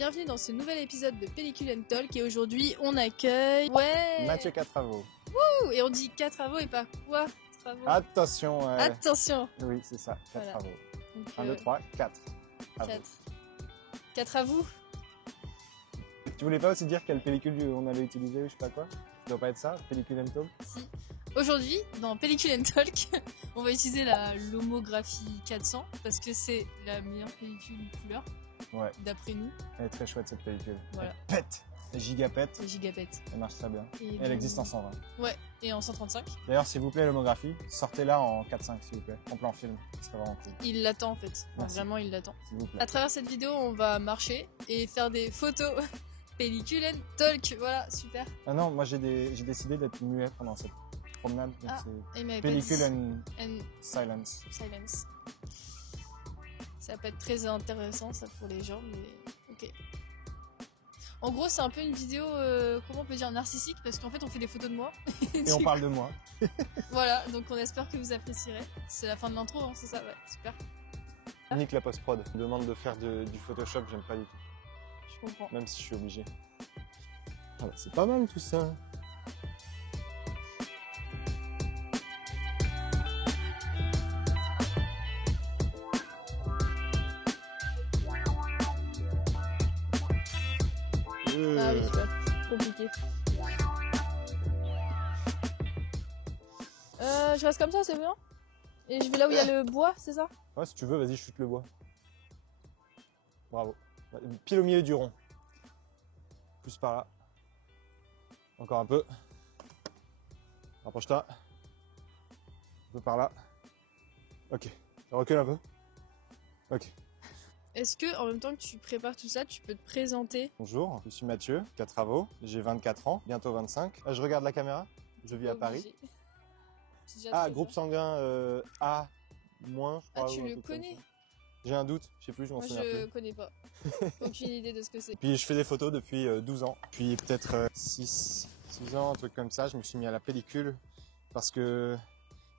bienvenue dans ce nouvel épisode de Pellicule and Talk et aujourd'hui on accueille... Mathieu Catravo. Wouh. Et on dit 4 travaux et pas quoi travaux. Attention. Attention. Oui, c'est ça, 4 Voilà. travaux. Donc, 1, 2, 3, 4. 4 à vous. Tu voulais pas aussi dire quelle pellicule on allait utiliser ou je sais pas quoi? Ça doit pas être ça, Pellicule and Talk? Si. Aujourd'hui, dans Pellicule and Talk, on va utiliser la Lomographie 400 parce que c'est la meilleure pellicule couleur, Ouais, d'après nous. elle est très chouette cette pellicule. Voilà. Elle pète, elle gigapète, C'est gigapète. elle marche très bien. Et Elle existe en 120. Ouais, et en 135. D'ailleurs, s'il vous plaît, l'homographie, sortez-la en 4-5 s'il vous plaît, en plan film, ce serait vraiment cool. Il l'attend en fait. Enfin, Merci. vraiment, il l'attend. S'il vous plaît. À travers cette vidéo, on va marcher et faire des photos. Pellicule and Talk, voilà, super. Ah non, moi j'ai décidé d'être muet pendant cette promenade, donc Ah, c'est il m'avait pas Pellicule dit. and Silence. Silence. Ça peut être très intéressant ça pour les gens, mais ok. En gros, c'est un peu une vidéo, comment on peut dire, narcissique, parce qu'en fait, on fait des photos de moi. Et on parle de moi. Voilà, donc on espère que vous apprécierez. C'est la fin de l'intro, hein, c'est ça, ouais, super. Nique la post-prod. On me demande de faire du Photoshop, j'aime pas du tout. Je comprends. Même si je suis obligé. Ah bah, c'est pas mal tout ça. Ah oui, c'est compliqué. Je reste comme ça, c'est bien. Et je vais là où il y a le bois, c'est ça? Ouais, si tu veux, vas-y, chute le bois. Bravo. Pile au milieu du rond. Plus par là. Encore un peu. Rapproche-toi. Un peu par là. Ok. Je recule un peu. Ok. Est-ce que, en même temps que tu prépares tout ça, tu peux te présenter? Bonjour, je suis Mathieu Catravo. J'ai 24 ans, bientôt 25. Ah, je regarde la caméra. Je vis à Paris. Ah, groupe sanguin A-, je crois. Ah, tu ou un le truc comme connais? ça. J'ai un doute, je sais plus, je m'en Moi, souviens je plus. connais pas. Aucune idée de ce que c'est. Puis je fais des photos depuis 12 ans. Puis peut-être 6 ans, un truc comme ça, je me suis mis à la pellicule parce que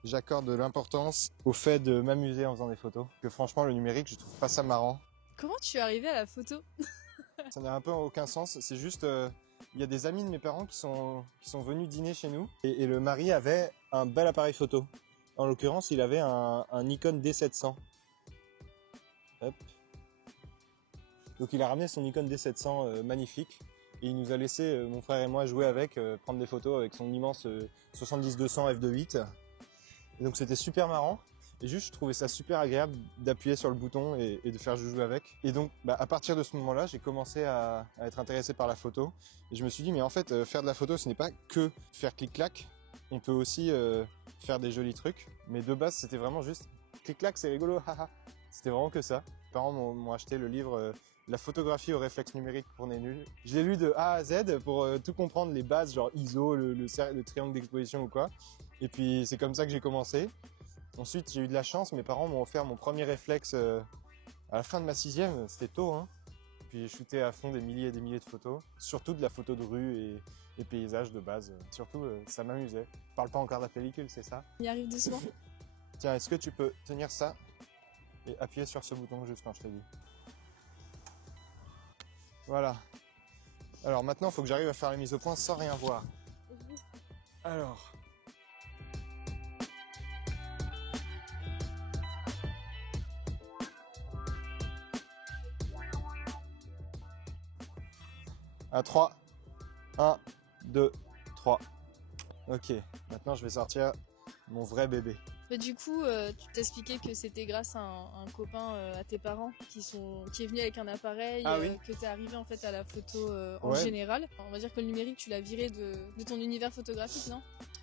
j'accorde de l'importance au fait de m'amuser en faisant des photos. Que franchement, le numérique, je trouve pas ça marrant. Comment tu es arrivé à la photo? Ça n'a un peu aucun sens. C'est juste, il y a des amis de mes parents qui sont venus dîner chez nous et le mari avait un bel appareil photo. En l'occurrence, il avait un Nikon D700. Hop. Donc il a ramené son Nikon D700 magnifique et il nous a laissé, mon frère et moi, jouer avec, prendre des photos avec son immense 70-200 f2.8. Et donc c'était super marrant. Et juste, je trouvais ça super agréable d'appuyer sur le bouton et de faire jouer avec. Et donc, à partir de ce moment-là, j'ai commencé à être intéressé par la photo. Et je me suis dit, mais en fait, faire de la photo, ce n'est pas que faire clic-clac. On peut aussi faire des jolis trucs. Mais de base, c'était vraiment juste clic-clac, c'est rigolo, haha. C'était vraiment que ça. Mes parents m'ont acheté le livre La photographie au réflexe numérique pour les nuls. Je l'ai lu de A à Z pour tout comprendre, les bases, genre ISO, le triangle d'exposition ou quoi. Et puis, c'est comme ça que j'ai commencé. Ensuite, j'ai eu de la chance, mes parents m'ont offert mon premier réflexe à la fin de ma 6e, c'était tôt, hein. Puis j'ai shooté à fond des milliers et des milliers de photos, surtout de la photo de rue et paysages de base. Surtout, ça m'amusait. Je parle pas encore de la pellicule, c'est ça? Il arrive doucement. Tiens, est-ce que tu peux tenir ça et appuyer sur ce bouton juste quand je te dis? Voilà. Alors maintenant, il faut que j'arrive à faire la mise au point sans rien voir. Alors... À 3. 1, 2, 3. Ok, maintenant je vais sortir mon vrai bébé. Mais du coup, tu t'expliquais que c'était grâce à un copain à tes parents qui est venu avec un appareil, Ah oui. que t'es arrivé en fait à la photo en Ouais. général. On va dire que le numérique, tu l'as viré de ton univers photographique, non?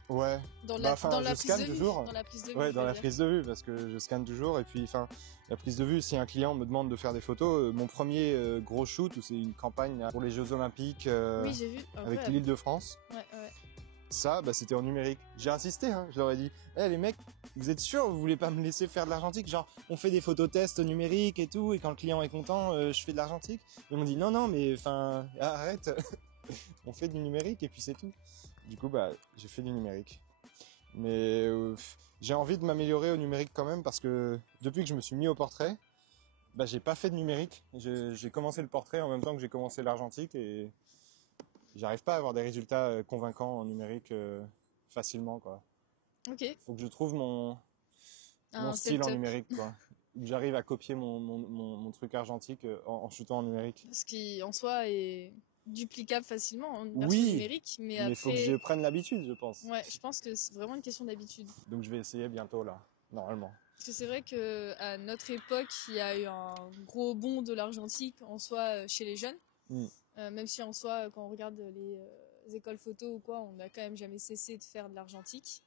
Ouais. Dans Bah, enfin, dans je la prise scanne de vue. toujours. Dans la prise de vue. Ouais, je dans veux la dire. prise de vue, parce que je scanne toujours. Et puis, enfin, la prise de vue, si un client me demande de faire des photos, mon premier gros shoot, où c'est une campagne là, pour les Jeux Olympiques Oui, j'ai vu. avec Incroyable. l'Île-de-France. Ouais, ouais. Ça, c'était en numérique. J'ai insisté, hein. Je leur ai dit, les mecs, vous êtes sûrs, vous voulez pas me laisser faire de l'argentique? Genre, on fait des photos tests numériques et tout, et quand le client est content, je fais de l'argentique. Ils m'ont dit, non, mais enfin, arrête. On fait du numérique et puis c'est tout. Du coup, j'ai fait du numérique. Mais j'ai envie de m'améliorer au numérique quand même parce que depuis que je me suis mis au portrait, Bah, j'ai pas fait de numérique. J'ai commencé le portrait en même temps que j'ai commencé l'argentique et j'arrive pas à avoir des résultats convaincants en numérique facilement, quoi. Ok. Faut que je trouve mon Un style en setup. numérique, quoi. Que j'arrive à copier mon truc argentique en shootant en numérique. Ce qui en soi est duplicable facilement en version Oui, numérique, mais mais il faut que je après, prenne l'habitude, je pense. ouais, je pense que c'est vraiment une question d'habitude. Donc je vais essayer bientôt, là, normalement. Parce que c'est vrai que à notre époque, il y a eu un gros bond de l'argentique en soi chez les jeunes. Mm. Même si en soi, quand on regarde les écoles photo ou quoi, on n'a quand même jamais cessé de faire de l'argentique.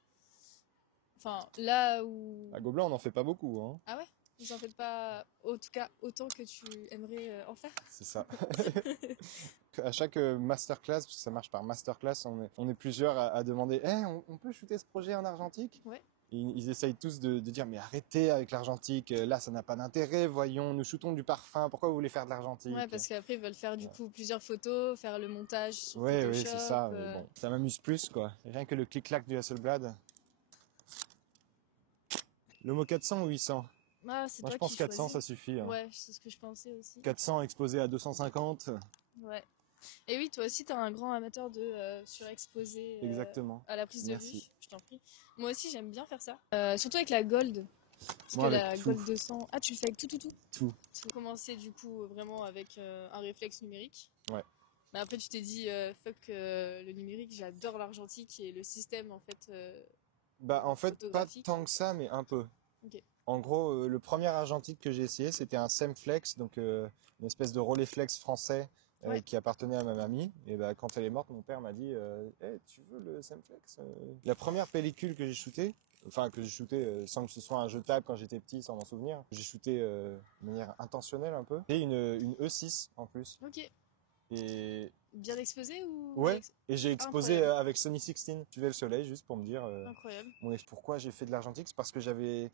Enfin, là où... À Gobelin, on n'en fait pas beaucoup, hein. Ah ouais? Vous en faites pas, en tout cas, autant que tu aimerais en faire? C'est ça. À chaque masterclass, parce que ça marche par masterclass, on est plusieurs à demander on peut shooter ce projet en argentique? Ouais. Et ils essayent tous de dire mais arrêtez avec l'argentique, là ça n'a pas d'intérêt, voyons, nous shootons du parfum, pourquoi vous voulez faire de l'argentique? Ouais, parce qu'après ils veulent faire du coup plusieurs photos, faire le montage sur Ouais, Photoshop. c'est ça, mais bon, ça m'amuse plus quoi. Rien que le clic-clac du Hasselblad. Le mot 400 ou 800? Ah, c'est Moi je toi pense qui 400 ça choisis. suffit. Hein. Ouais, c'est ce que je pensais aussi. 400 exposé à 250. Ouais. Et oui, toi aussi, t'es un grand amateur de surexposer Exactement. à la prise de Merci. vue. Je t'en prie. Moi aussi, j'aime bien faire ça. Surtout avec la Gold. Parce Moi, que avec la tout. Gold 200... Ah, tu le fais avec tout. Tout. Tu commencer du coup vraiment avec un réflexe numérique. Ouais. Mais après, tu t'es dit, fuck le numérique, j'adore l'argentique et le système en fait. Bah en fait pas photographique. tant que ça mais un peu. Ok. En gros le premier argentique que j'ai essayé c'était un Semflex donc une espèce de Rolleiflex français Ouais. qui appartenait à ma mamie et bah quand elle est morte mon père m'a dit hey, tu veux le Semflex La première pellicule que j'ai shootée sans que ce soit un jetable quand j'étais petit sans m'en souvenir, j'ai shooté de manière intentionnelle un peu et une E6 en plus. Ok. Et Bien exposé ou... ouais, et j'ai exposé Incroyable. avec Sony 16. Tu vais le soleil juste pour me dire Incroyable. pourquoi j'ai fait de l'argentique. C'est parce que j'avais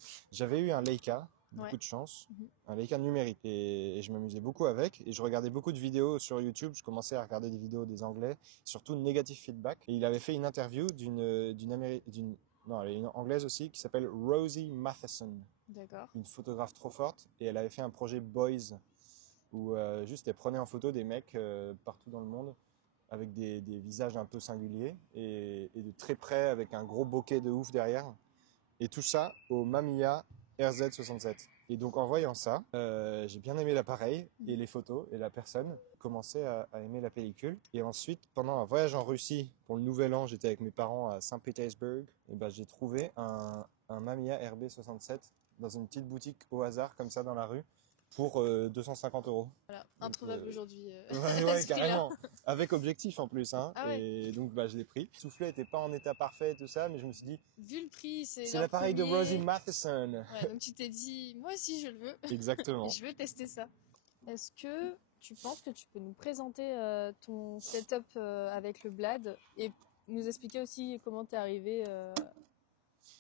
eu un Leica, beaucoup Ouais. de chance, Mhm. un Leica numérique et je m'amusais beaucoup avec et je regardais beaucoup de vidéos sur YouTube. Je commençais à regarder des vidéos des Anglais, surtout Negative Feedback. Et il avait fait une interview d'une Anglaise aussi qui s'appelle Rosie Matheson, D'accord. une photographe trop forte et elle avait fait un projet Boys où juste elle prenait en photo des mecs partout dans le monde avec des visages un peu singuliers et de très près avec un gros bokeh de ouf derrière et tout ça au Mamiya RZ67. Et donc en voyant ça, j'ai bien aimé l'appareil et les photos et la personne, commençait à aimer la pellicule. Et ensuite, pendant un voyage en Russie, pour le nouvel an, j'étais avec mes parents à Saint-Pétersbourg, et ben j'ai trouvé un Mamiya RB67 dans une petite boutique au hasard comme ça dans la rue pour 250 €. Voilà, Donc, introuvable aujourd'hui. Ouais, carrément. Avec objectif en plus, hein. Ah ouais. Et donc, bah, je l'ai pris. Le soufflet était pas en état parfait et tout ça, mais je me suis dit, Vu le prix, c'est c'est leur l'appareil de premier. Rosie Matheson. Ouais, donc tu t'es dit, moi aussi je le veux. Exactement. Et je veux tester ça. Est-ce que tu penses que tu peux nous présenter ton setup avec le Blad et nous expliquer aussi comment t'es arrivé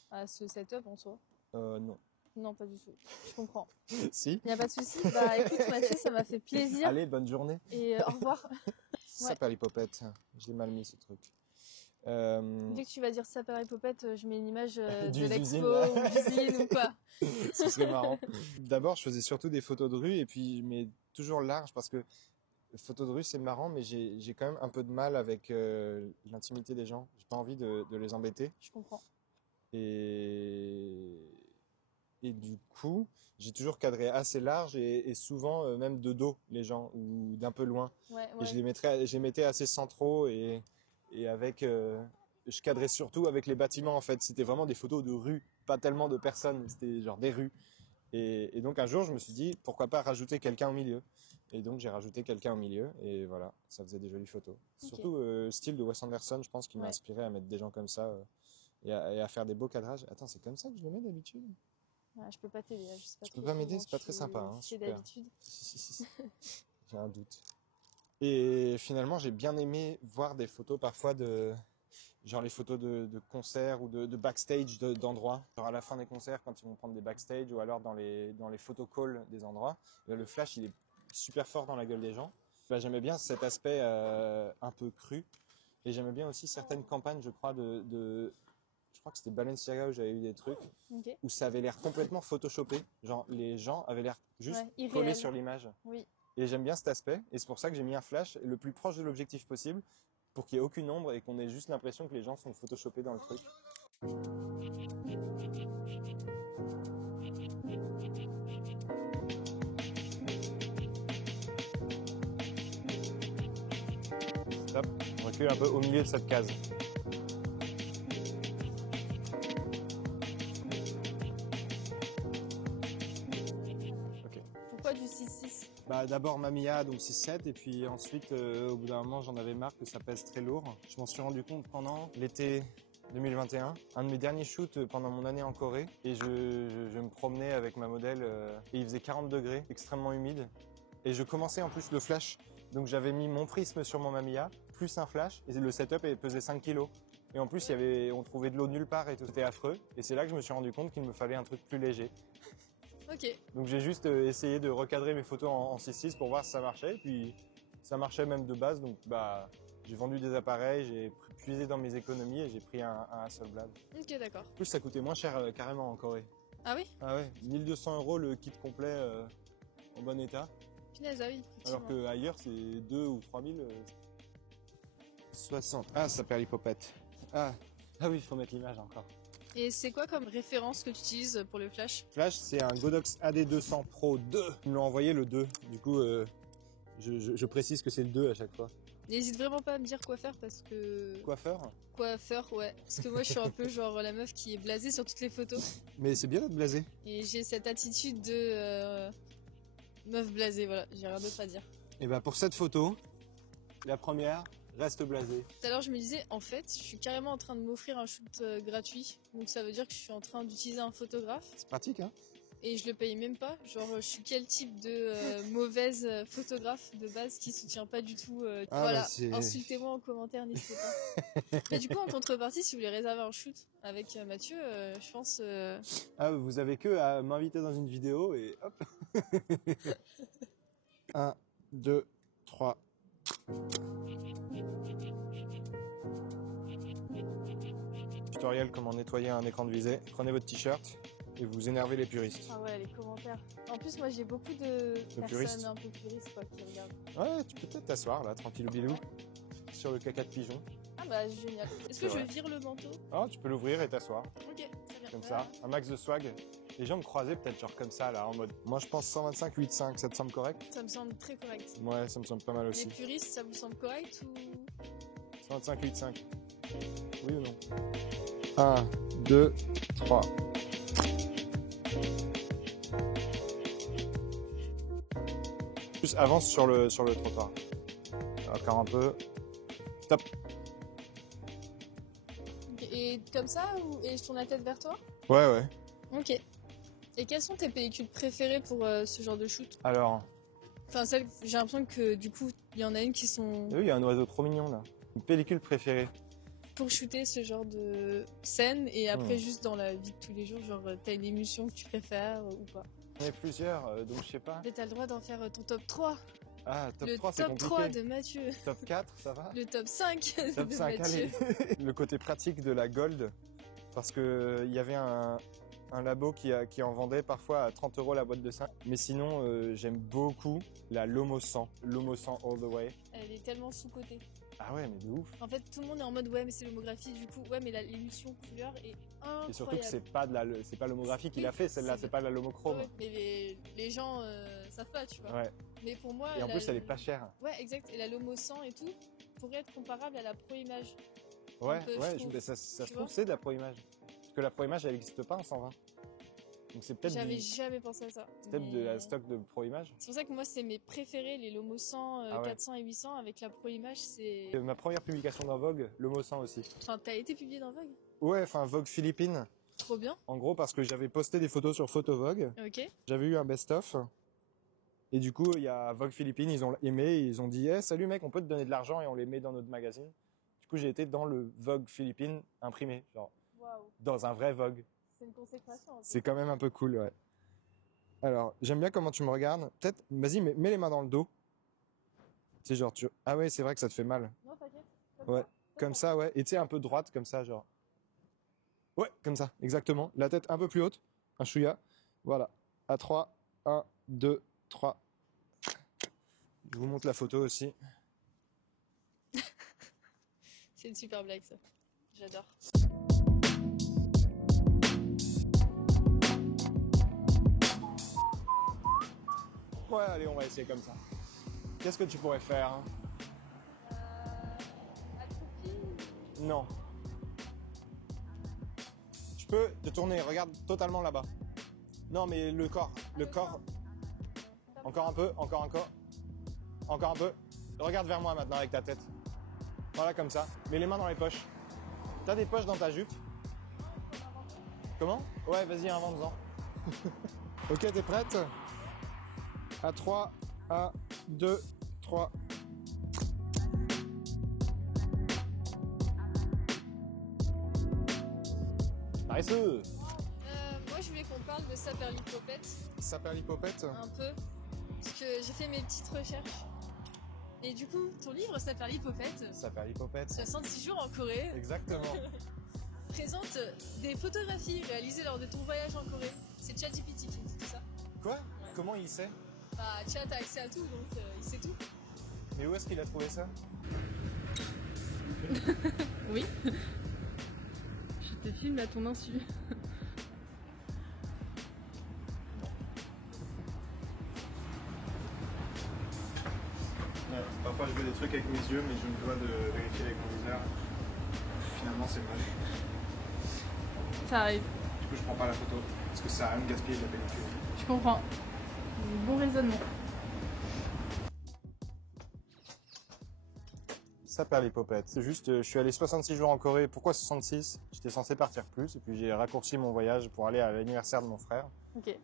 à ce setup en soi? Non. Non, pas du tout. Je comprends. Si. Il n'y a pas de souci. Bah écoute Mathieu, ça m'a fait plaisir. Allez, bonne journée. Et au revoir. Saperlipopette. Je l'ai mal mis ce truc. Dès que tu vas dire Saperlipopette, je mets une image de D'usine, l'expo là. ou d'usine ou quoi. Ce serait marrant. D'abord, je faisais surtout des photos de rue et puis, mais toujours large parce que photos de rue, c'est marrant, mais j'ai quand même un peu de mal avec l'intimité des gens. J'ai pas envie de les embêter. Je comprends. Et du coup, j'ai toujours cadré assez large et souvent même de dos les gens ou d'un peu loin. Ouais, Et je les mettais assez centraux et avec, je cadrais surtout avec les bâtiments en fait. C'était vraiment des photos de rue, pas tellement de personnes. C'était genre des rues. Et donc un jour, je me suis dit pourquoi pas rajouter quelqu'un au milieu. Et donc j'ai rajouté quelqu'un au milieu et voilà, ça faisait des jolies photos. Ok. Surtout style de Wes Anderson, je pense, qui m'a Ouais. inspiré à mettre des gens comme ça et à faire des beaux cadrages. Attends, c'est comme ça que je le mets d'habitude? Ouais, je peux pas t'aider. Je sais pas Tu peux trop pas m'aider, comment c'est pas très tu sympa. Hein, fais super. d'habitude. Si. J'ai un doute. Et finalement, j'ai bien aimé voir des photos parfois genre les photos de concerts ou de backstage d'endroits. Genre à la fin des concerts, quand ils vont prendre des backstage ou alors dans les photocalls des endroits, le flash il est super fort dans la gueule des gens. Bah, j'aimais bien cet aspect un peu cru et j'aimais bien aussi certaines campagnes, je crois, je je crois que c'était Balenciaga où j'avais eu des trucs, Ok. où ça avait l'air complètement photoshopé. Genre, les gens avaient l'air juste Ouais, irréel. collés sur l'image. Oui. Et j'aime bien cet aspect, et c'est pour ça que j'ai mis un flash le plus proche de l'objectif possible, pour qu'il n'y ait aucune ombre et qu'on ait juste l'impression que les gens sont photoshopés dans le truc. Stop, on recule un peu au milieu de cette case. Ok. Pourquoi du 6-6? Bah, d'abord Mamiya, donc 6-7, et puis ensuite, au bout d'un moment, j'en avais marre que ça pèse très lourd. Je m'en suis rendu compte pendant l'été 2021, un de mes derniers shoots pendant mon année en Corée, et je me promenais avec ma modèle, et il faisait 40 degrés, extrêmement humide, et je commençais en plus le flash. Donc j'avais mis mon prisme sur mon Mamiya, plus un flash, et le setup pesait 5 kilos. Et en plus, on trouvait de l'eau nulle part et tout, c'était affreux. Et c'est là que je me suis rendu compte qu'il me fallait un truc plus léger. Ok. Donc j'ai juste essayé de recadrer mes photos en 6.6 pour voir si ça marchait. Puis ça marchait même de base. Donc bah, j'ai vendu des appareils, j'ai puisé dans mes économies et j'ai pris un Hasselblad. Ok, d'accord. En plus, ça coûtait moins cher carrément en Corée. Ah oui? Ah ouais, 1200 € le kit complet en bon état. Punaise, ah oui. Alors qu'ailleurs, c'est 2 ou 3000. 60. Ah, ça perd l'hypopète. Ah oui, il faut mettre l'image encore. Et c'est quoi comme référence que tu utilises pour le flash? Flash, c'est un Godox AD200 Pro 2. Ils me l'ont envoyé le 2. Du coup, je précise que c'est le 2 à chaque fois. N'hésite vraiment pas à me dire quoi faire parce que... Coiffeur. Coiffeur, ouais. Parce que moi, je suis un peu genre la meuf qui est blasée sur toutes les photos. Mais c'est bien d'être blasé. Et j'ai cette attitude de meuf blasée, voilà. J'ai rien d'autre à dire. Et bah pour cette photo, la première, reste blasé. Tout à l'heure, je me disais, en fait, je suis carrément en train de m'offrir un shoot gratuit. Donc ça veut dire que je suis en train d'utiliser un photographe. C'est pratique, hein? Et je le paye même pas. Genre, je suis quel type de mauvaise photographe de base qui soutient pas du tout. Voilà, insultez-moi en commentaire, n'hésitez pas. Mais du coup, en contrepartie, si vous voulez réserver un shoot avec Mathieu, je pense... Ah, vous avez que à m'inviter dans une vidéo et hop. 1, 2, 3. Tutoriel comment nettoyer un écran de visée. Prenez votre t-shirt et vous énervez les puristes. Ah ouais, les commentaires. En plus, moi, j'ai beaucoup de personnes puristes. un peu puristes quoi, qui regardent. Ouais, tu peux peut-être t'asseoir là, tranquillou bilou, sur le caca de pigeon. Ah bah, génial. Est-ce que je vire le manteau? Oh, tu peux l'ouvrir et t'asseoir. Ok, très bien. Comme ça, un max de swag. Les gens me croisaient peut-être genre comme ça là, en mode... Moi je pense 125, 8,5, ça te semble correct? Ça me semble très correct. Ouais, ça me semble pas mal aussi. Les puristes, ça vous semble correct ou... 125, 8,5. Oui ou non? 1, 2, 3. Plus avance sur le trottoir. Encore un peu. Stop. Et comme ça, et je tourne la tête vers toi? Ouais. Ok. Et quelles sont tes pellicules préférées pour ce genre de shoot? Alors, Enfin, j'ai l'impression que du coup, il y en a une qui sont oui, il y a un oiseau trop mignon là. Une pellicule préférée. pour shooter ce genre de scène et après juste dans la vie de tous les jours, genre t'as une émotion que tu préfères ou pas? J'en ai plusieurs, donc je sais pas. Mais t'as le droit d'en faire ton top 3. Ah, top Le 3 c'est top compliqué. 3 de Mathieu. Top 4, ça va? Le top 5 Top de 5, Mathieu. allez. Le côté pratique de la Gold, parce que il y avait un labo qui en vendait parfois à 30 € la boîte de 5. Mais sinon, j'aime beaucoup la Lomo 100. Lomo 100 all the way. Elle est tellement sous-cotée. Ah ouais, mais de ouf. En fait, tout le monde est en mode ouais, mais c'est l'homographie. Du coup, ouais, mais l'émulsion couleur est incroyable. Et surtout que c'est pas l'homographie qu'il a fait, celle-là, c'est pas la Lomochrome. Ouais, mais les gens savent pas, tu vois. Ouais. Mais pour moi. Et en plus, elle est pas chère. Ouais, exact. Et la Lomo 100 et tout pourrait être comparable à la Pro Image. Ouais, peu, ça se trouve, c'est de la Pro Image. Parce que la Pro Image, elle n'existe pas en 120. Donc c'est peut-être J'avais jamais pensé à ça. C'est peut-être de la stock de Pro Image. C'est pour ça que moi, c'est mes préférés, les Lomo 100, 400 et 800. Avec la Pro Image, c'est. Ma première publication dans Vogue, Lomo 100 aussi. Enfin, t'as été publié dans Vogue? Ouais, enfin Vogue Philippines. Trop bien. En gros, parce que j'avais posté des photos sur Photo Vogue. Ok. J'avais eu un best-of. Et du coup, il y a Vogue Philippines, ils ont aimé, ils ont dit hey, salut mec, on peut te donner de l'argent et on les met dans notre magazine. Du coup, j'ai été dans le Vogue Philippines imprimé, genre dans un vrai Vogue. C'est une consécration. C'est quand même un peu cool, ouais. Alors, j'aime bien comment tu me regardes. Peut-être, vas-y, mets les mains dans le dos. C'est genre, ah ouais, c'est vrai que ça te fait mal. Non, t'inquiète. Ouais, comme ça, ouais. Et tu sais, un peu droite, comme ça, genre. Ouais, comme ça, exactement. La tête un peu plus haute, un chouïa. Voilà. À 3, 1, 2, 3. Je vous montre la photo aussi. C'est une super blague ça. J'adore. Ouais, allez, on va essayer comme ça. Qu'est-ce que tu pourrais faire hein? Accroupi. Non. Tu peux te tourner, regarde totalement là-bas. Non, mais le corps. Le corps. Encore un peu, encore un peu. Encore un peu. Regarde vers moi maintenant avec ta tête. Voilà, comme ça. Mets les mains dans les poches. T'as des poches dans ta jupe? Comment? Ouais, vas-y, invente-en. Ok, t'es prête? À 3, 1, 2, 3. Nice. Moi, je voulais qu'on parle de saperlipopette Saperlipopette. un peu, parce que j'ai fait mes petites recherches. Et du coup, ton livre Saperlipopette, Saperlipopette. 66 jours en Corée, Exactement. présente des photographies réalisées lors de ton voyage en Corée. C'est ChatGPT qui dit tout ça. Quoi? Comment il sait? Bah, Chat a accès à tout, donc il sait tout. Mais où est-ce qu'il a trouvé ça? Oui. Je te filme à ton insu. Ouais, parfois je veux des trucs avec mes yeux, mais je me dois de vérifier avec mon viseur. Finalement, c'est moche. Ça arrive. Du coup, je prends pas la photo parce que ça a rien de gaspiller de la pellicule. Je comprends. Bon raisonnement. Saperlipopette. C'est juste, je suis allé 66 jours en Corée. Pourquoi 66? J'étais censé partir plus, et puis j'ai raccourci mon voyage pour aller à l'anniversaire de mon frère. Ok.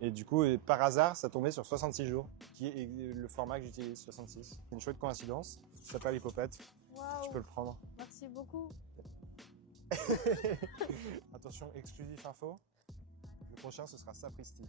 Et du coup, par hasard, ça tombait sur 66 jours, qui est le format que j'utilise, 66. C'est une chouette coïncidence. Saperlipopette. Waouh. Tu peux le prendre. Merci beaucoup. Attention, exclusif info. Le prochain, ce sera Sapristi.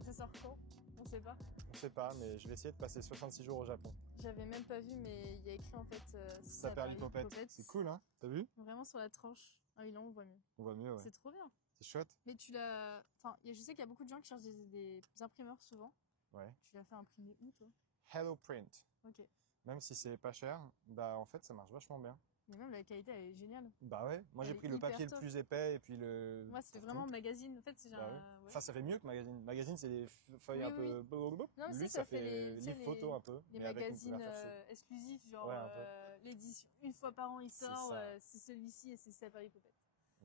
Et ça sort quand? On sait pas. On sait pas, mais je vais essayer de passer 66 jours au Japon. J'avais même pas vu, mais il y a écrit en fait Saperlipopette. C'est cool, hein? T'as vu? Vraiment sur la tranche. Ah oui, là on voit mieux. On voit mieux, ouais. C'est trop bien. C'est chouette. Mais tu l'as. Enfin, je sais qu'il y a beaucoup de gens qui cherchent des imprimeurs souvent. Ouais. Tu l'as fait imprimer où toi? Hello Print. Ok. Même si c'est pas cher, bah en fait ça marche vachement bien. Mais même la qualité elle est géniale. Bah ouais, moi j'ai Elle pris est le hyper papier top. le plus épais et puis le... Moi, c'est vraiment magazine. En fait, c'est Bah genre. ouais. Ouais. Enfin ça fait mieux que magazine. Magazine c'est des feuilles Oui, un oui, peu... Non, mais Lui si, ça ça fait fait tu sais, livre photo un peu, Les mais avec une magazines couverture souple. exclusifs, genre Ouais, un peu. l'édition une fois par an il C'est sort. ça. C'est celui-ci et c'est Saperlipopette.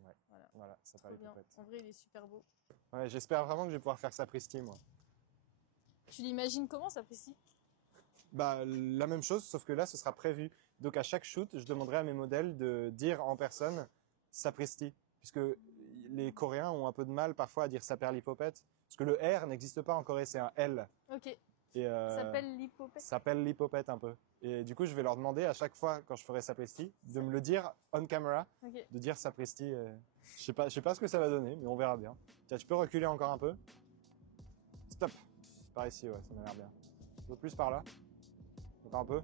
Ouais, Voilà. ça Trop bien. En vrai, il est super beau. Ouais, j'espère vraiment que je vais pouvoir faire Sapristi moi. Tu l'imagines comment, Sapristi? Bah la même chose, sauf que là ce sera prévu. Donc à chaque shoot, je demanderai à mes modèles de dire en personne Sapristi, puisque les Coréens ont un peu de mal parfois à dire Saperlipopette, parce que le R n'existe pas en Corée, c'est un L. Ok. Et Saperlipopette. s'appelle l'hypopète un peu. Et du coup, je vais leur demander à chaque fois quand je ferai Sapristi de me le dire on camera, Ok. de dire Sapristi. Je sais pas ce que ça va donner, mais on verra bien. Tiens, tu peux reculer encore un peu? Stop. Par ici, ouais, ça m'a l'air bien. Un peu plus par là. Encore un peu.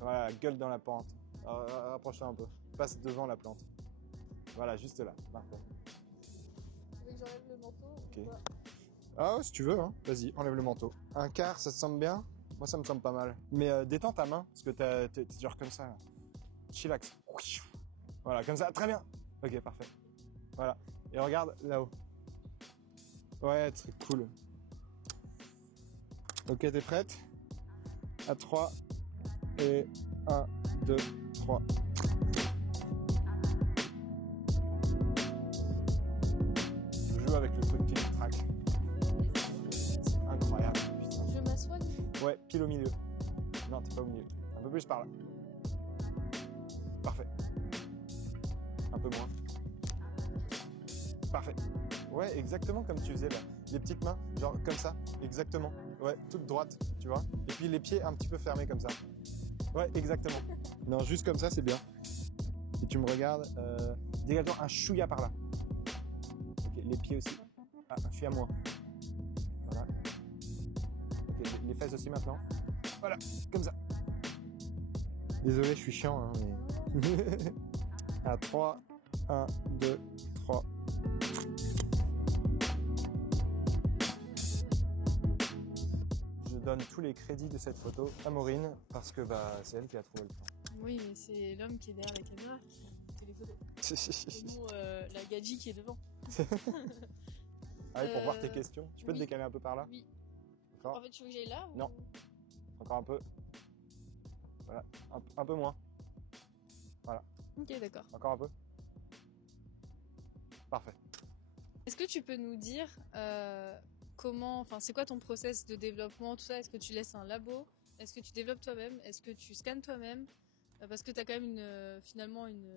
Voilà, gueule dans la pente. Rapproche-toi un peu. Passe devant la plante. Voilà, juste là. Parfait. Tu veux que j'enlève le manteau? Ok. ou quoi? Ah, si tu veux, hein. Vas-y, enlève le manteau. Un quart, ça te semble bien? Moi, ça me semble pas mal. Mais détends ta main, parce que t'es genre comme ça. Là. Chillax. Voilà, comme ça. Très bien. Ok, parfait. Voilà. Et regarde là-haut. Ouais, très cool. Ok, t'es prête? À 3. Et 1, 2, 3. Je joue avec le truc qui me traque. Incroyable. Putain. Je m'assois du coup. Ouais, pile au milieu. Non, t'es pas au milieu. Un peu plus par là. Parfait. Un peu moins. Parfait. Ouais, exactement comme tu faisais là. Les petites mains, genre comme ça. Exactement. Ouais, toute droite, tu vois. Et puis les pieds un petit peu fermés comme ça. Ouais, exactement. Non, juste comme ça, c'est bien. Et tu me regardes. Dégage-toi un chouïa par là. Ok, les pieds aussi. Ah, un chouïa moins. Voilà. Ok, les fesses aussi maintenant. Voilà, comme ça. Désolé, je suis chiant, hein, mais... À 3, 1, 2, 3. Je donne tous les crédits de cette photo à Maureen parce que c'est elle qui a trouvé le plan. Oui, mais c'est l'homme qui est derrière la caméra qui fait les photos. Et nous, la gadji qui est devant. Ah oui, pour voir tes questions. Tu peux te décaler un peu par là? Oui. D'accord. En fait, tu veux que j'aille là ou... Non. Encore un peu. Voilà, un peu moins. Voilà. Ok, d'accord. Encore un peu. Parfait. Est-ce que tu peux nous dire comment, enfin, c'est quoi ton process de développement, tout ça? Est-ce que tu laisses un labo? Est-ce que tu développes toi-même? Est-ce que tu scannes toi-même? Parce que tu as quand même finalement une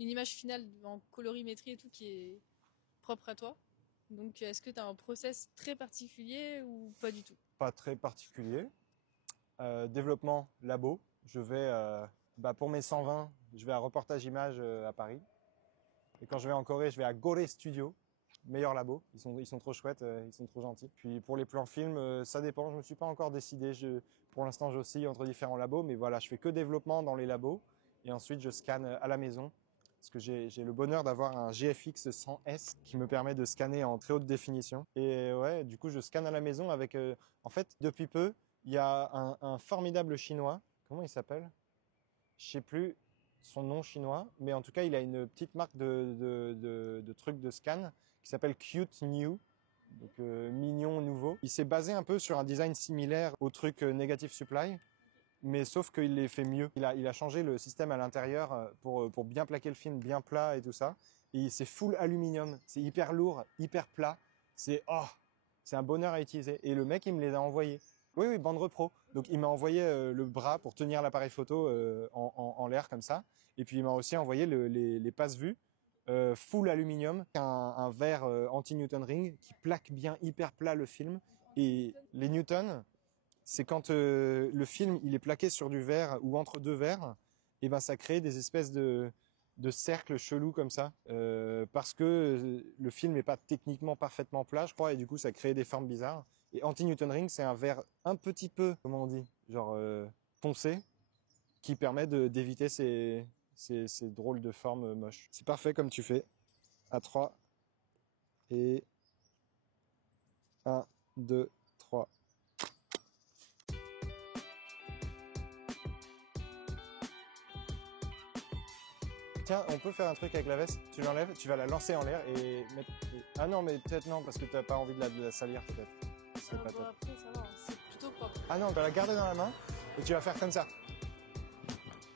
image finale en colorimétrie et tout qui est propre à toi. Donc, est-ce que tu as un process très particulier ou pas du tout? Pas très particulier. Développement labo. Je vais, pour mes 120, je vais à Reportage Image à Paris. Et quand je vais en Corée, je vais à Gore Studio, meilleur labo. Ils sont trop chouettes, ils sont trop gentils. Puis pour les plans films, ça dépend. Je me suis pas encore décidé. Pour l'instant, j'oscille entre différents labos, mais voilà, je fais que développement dans les labos. Et ensuite, je scanne à la maison. Parce que j'ai le bonheur d'avoir un GFX 100S qui me permet de scanner en très haute définition. Et ouais, du coup, je scanne à la maison avec... en fait, depuis peu, il y a un formidable Chinois. Comment il s'appelle? Je sais plus son nom chinois, mais en tout cas, il a une petite marque de trucs de scan qui s'appelle Cute New, donc mignon nouveau. Il s'est basé un peu sur un design similaire au truc Negative Supply, mais sauf qu'il les fait mieux. Il a changé le système à l'intérieur pour bien plaquer le film, bien plat et tout ça. Et c'est full aluminium, c'est hyper lourd, hyper plat. C'est un bonheur à utiliser. Et le mec, il me les a envoyés. Oui, bande repro. Donc il m'a envoyé le bras pour tenir l'appareil photo en l'air comme ça. Et puis il m'a aussi envoyé les passe-vues full aluminium, un verre anti-Newton ring qui plaque bien hyper plat le film. Et les Newton, c'est quand le film il est plaqué sur du verre ou entre deux verres, et ça crée des espèces de cercles chelous comme ça, parce que le film n'est pas techniquement parfaitement plat, je crois, et du coup ça crée des formes bizarres. Et anti-Newton ring, c'est un verre un petit peu, comment on dit, genre poncé, qui permet d'éviter ces drôles de formes moches. C'est parfait comme tu fais. À 3. Et 1, 2, 3. Tiens, on peut faire un truc avec la veste. Tu l'enlèves, tu vas la lancer en l'air et mettre... Ah non, mais peut-être non, parce que tu n'as pas envie de la salir peut-être. C'est pas top. Après, ça va, c'est plutôt propre. Ah non, tu vas la garder dans la main et tu vas faire comme ça.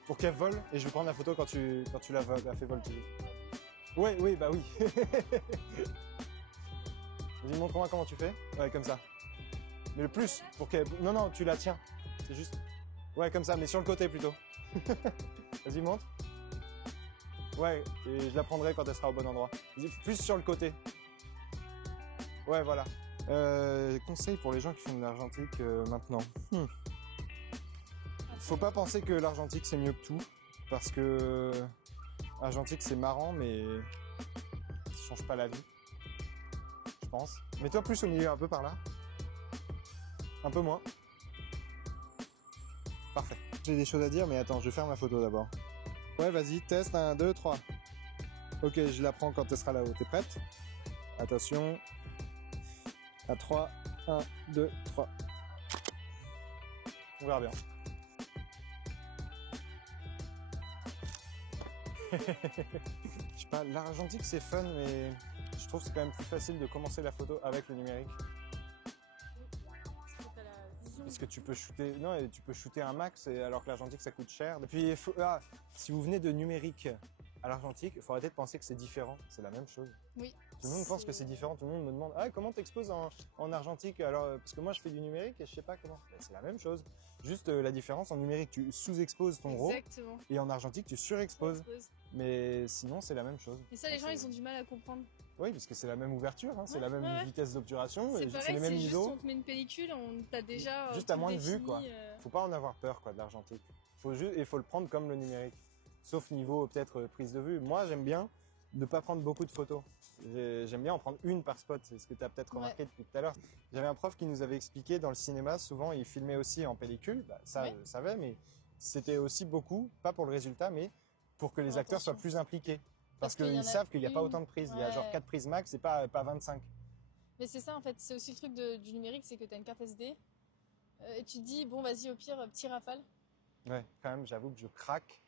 Pour qu'elle vole, et je vais prendre la photo quand tu la fait voltiger. Oui, bah oui. Vas-y, montre-moi comment tu fais. Ouais, comme ça. Mais le plus, pour qu'elle... Non, tu la tiens. C'est juste... Ouais, comme ça, mais sur le côté plutôt. Vas-y, montre. Ouais, et je la prendrai quand elle sera au bon endroit. Plus sur le côté. Ouais, voilà. Conseil pour les gens qui font de l'argentique maintenant. Faut pas penser que l'argentique c'est mieux que tout, parce que argentique c'est marrant, mais ça change pas la vie, je pense. Mets-toi plus au milieu, un peu par là. Un peu moins. Parfait. J'ai des choses à dire, mais attends, je vais faire ma photo d'abord. Ouais, vas-y, test, 1, 2, 3. Ok, je la prends quand elle sera là-haut. T'es prête? Attention. À 3, 1, 2, 3. On verra bien. Je sais pas, l'argentique c'est fun, mais je trouve que c'est quand même plus facile de commencer la photo avec le numérique. Parce que tu peux shooter, tu peux shooter un max, alors que l'argentique ça coûte cher. Et puis, si vous venez de numérique à l'argentique, il faut arrêter de penser que c'est différent, c'est la même chose. Oui. Tout le monde pense que c'est différent, tout le monde me demande comment t'exposes en argentique, alors parce que moi je fais du numérique et je sais pas comment. C'est la même chose. Juste la différence, en numérique tu sous-exposes ton RAW et en argentique tu surexposes. Mais sinon c'est la même chose. Et ça les gens ils ont du mal à comprendre. Oui, parce que c'est la même ouverture, c'est la même vitesse d'obturation, c'est les mêmes juste ISO. on te met une pellicule, t'as déjà juste à moins de vue quoi. Faut pas en avoir peur quoi de l'argentique. Faut le prendre comme le numérique. Sauf niveau peut-être prise de vue. Moi j'aime bien ne pas prendre beaucoup de photos. J'aime bien en prendre une par spot, c'est ce que tu as peut-être remarqué depuis tout à l'heure. J'avais un prof qui nous avait expliqué dans le cinéma, souvent il filmait aussi en pellicule, ça je savais, mais c'était aussi beaucoup, pas pour le résultat, mais pour que les acteurs soient plus impliqués. Parce qu'il y qu'ils en a savent qu'il n'y a pas une. autant de prises. Il y a Ouais. genre 4 prises max, c'est pas 25. Mais c'est ça en fait, c'est aussi le truc du numérique, c'est que tu as une carte SD et tu te dis, bon vas-y au pire, petit rafale. Ouais, quand même, j'avoue que je craque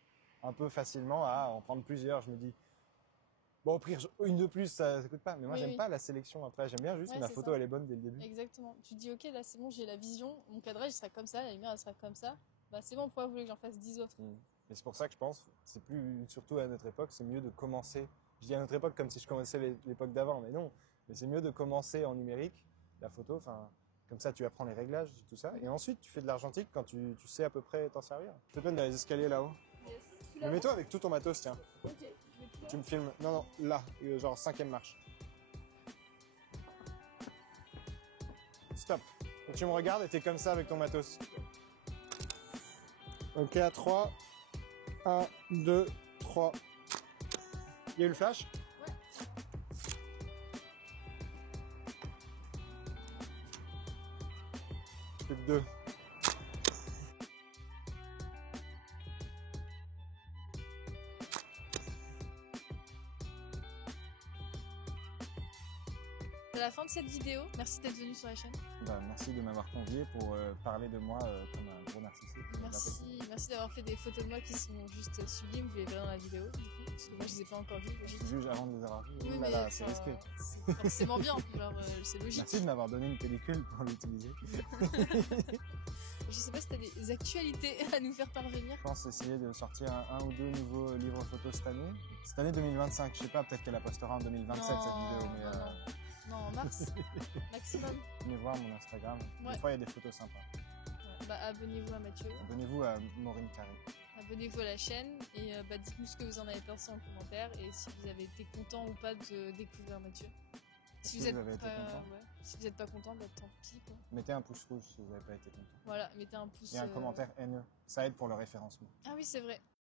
un peu facilement à en prendre plusieurs. Je me dis, bon, au pire, une de plus, ça coûte pas. Mais moi, Oui, j'aime oui. pas la sélection après. J'aime bien juste Ouais, ma c'est photo, ça. elle est bonne dès le début. Exactement. Tu te dis, ok, là c'est bon, j'ai la vision, mon cadrage il sera comme ça, la lumière elle sera comme ça. Bah c'est bon, pourquoi vous voulez que j'en fasse 10 autres? Et c'est pour ça que je pense, c'est plus, surtout à notre époque, c'est mieux de commencer. Je dis à notre époque comme si je commençais l'époque d'avant, mais non. Mais c'est mieux de commencer en numérique, la photo, enfin, comme ça tu apprends les réglages, tout ça. Et ensuite tu fais de l'argentique quand tu sais à peu près t'en servir. Je te peine dans les escaliers là-haut. Yes. Mais mets-toi avec tout ton matos, tiens. Ok, je vais tout Tu me filmes. Non, non, là, genre 5e marche. Stop. Donc tu me regardes et t'es comme ça avec ton matos. Ok, à 3. 1, 2, 3. Il y a eu le flash? Ouais. Plus que 2. C'est la fin de cette vidéo. Merci d'être venu sur la chaîne. Bah, merci de m'avoir convié pour parler de moi comme un gros narcissique. Merci d'avoir fait des photos de moi qui sont juste sublimes. Vous les verrez dans la vidéo, du coup, parce que moi je les ai pas encore vues. Je juge avant de les avoir vus. Oui, Ouh là mais là, c'est risqué. c'est forcément bien, genre, c'est logique. Merci de m'avoir donné une pellicule pour l'utiliser. Je sais pas si t'as des actualités à nous faire parvenir. Je pense essayer de sortir un ou deux nouveaux livres photos cette année. Cette année 2025, je sais pas, peut-être qu'elle la postera en 2027 cette vidéo, mais Non, en mars, maximum. venez voir mon Instagram. Ouais. Des fois, il y a des photos sympas. Ouais. Bah, abonnez-vous à Mathieu, Abonnez-vous à Maureen Carré. abonnez-vous à la chaîne et bah, dites-nous ce que vous en avez pensé en commentaire et si vous avez été content ou pas de découvrir Mathieu. Si vous avez été content. Ouais. Si vous n'êtes pas content, bah, tant pis quoi. Mettez un pouce rouge si vous n'avez pas été content. Voilà, mettez un pouce. Et un commentaire haineux. Ça aide pour le référencement. Ah oui, c'est vrai.